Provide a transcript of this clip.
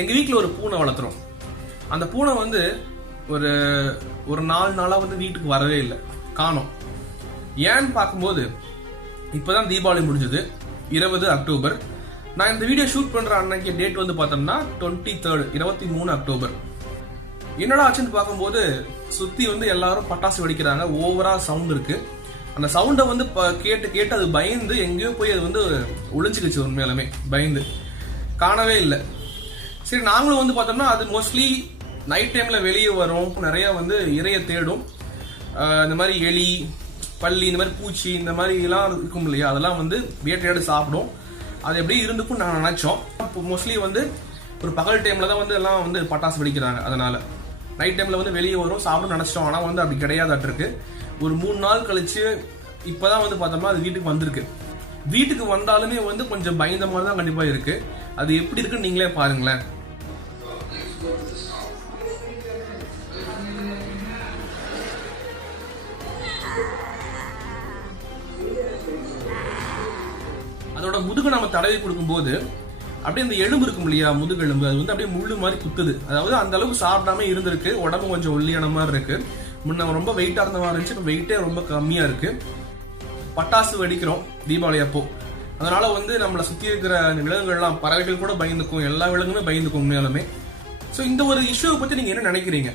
எங்க வீட்டில் ஒரு பூனை வளர்த்துறோம். அந்த பூனை வந்து ஒரு ஒரு 4 நாளா வந்து வீட்டுக்கு வரவே இல்லை, காணோம். ஏன்னு பார்க்கும்போது இப்பதான் தீபாவளி முடிஞ்சது, 20 அக்டோபர். நான் இந்த வீடியோ ஷூட் பண்ற அன்னைக்கு டேட் வந்து பார்த்தோம்னா 23 அக்டோபர். என்னடா ஆச்சுன்னு பார்க்கும்போது சுத்தி வந்து எல்லாரும் பட்டாசு வெடிக்கிறாங்க, ஓவரா சவுண்ட் இருக்கு. அந்த சவுண்டை வந்து கேட்டு கேட்டு அது பயந்து எங்கேயோ போய் அது வந்து ஒளிஞ்சுக்கிச்சு. உண்மையாலுமே பயந்து காணவே இல்லை. சரி, நாங்களும் வந்து பார்த்தோம்னா அது மோஸ்ட்லி நைட் டைம்ல வெளியே வரும், நிறைய வந்து இறைய தேடும். இந்த மாதிரி எலி, பல்லி, இந்த மாதிரி பூச்சி, இந்த மாதிரி எல்லாம் இருக்கும் இல்லையா, அதெல்லாம் வந்து வேட்டையாடு சாப்பிடும். அது எப்படியே இருந்துக்கும் நாங்கள் நினைச்சோம். மோஸ்ட்லி வந்து ஒரு பகல் டைம்ல தான் வந்து எல்லாம் வந்து பட்டாசு வெடிக்கிறாங்க, அதனால நைட் டைம்ல வந்து வெளியே வரும் சாப்பிடும் நினைச்சிட்டோம். ஆனால் வந்து அப்படி கிடையாதாட்டு இருக்கு. ஒரு 3 நாள் கழிச்சு இப்பதான் வந்து பார்த்தோம்னா அது வீட்டுக்கு வந்திருக்கு. வீட்டுக்கு வந்தாலுமே வந்து கொஞ்சம் பயந்த மாதிரி தான் கண்டிப்பா இருக்கு. அது எப்படி இருக்குன்னு நீங்களே பாருங்களேன். அதோட முதுகு நம்ம தடவி கொடுக்கும்போது அப்படியே இந்த எலும்பு இருக்கும் இல்லையா, முதுகெலும்பு, அது வந்து அப்படியே முள்ளு மாதிரி குத்துது. அதாவது அந்த அளவுக்கு சாப்பிடாம இருந்திருக்கு, உடம்பு கொஞ்சம் ஒல்லியான மாதிரி இருக்கு. முன்ன ரொம்ப வெயிட்டா இருந்த மாதிரி இருந்துச்சு, இப்போ வெயிட்டே ரொம்ப கம்மியா இருக்கு. பட்டாசு வெடிக்கிறோம் தீபாவளி அப்போ, அதனால வந்து நம்மளை சுத்தி இருக்கிற விலங்குகள்லாம், பறவைகள் கூட பயந்துக்கும், எல்லா விலங்குமே பயந்துக்கும் உண்மையாலுமே. ஸோ இந்த ஒரு இஷ்யூவை பத்தி நீங்க என்ன நினைக்கிறீங்க?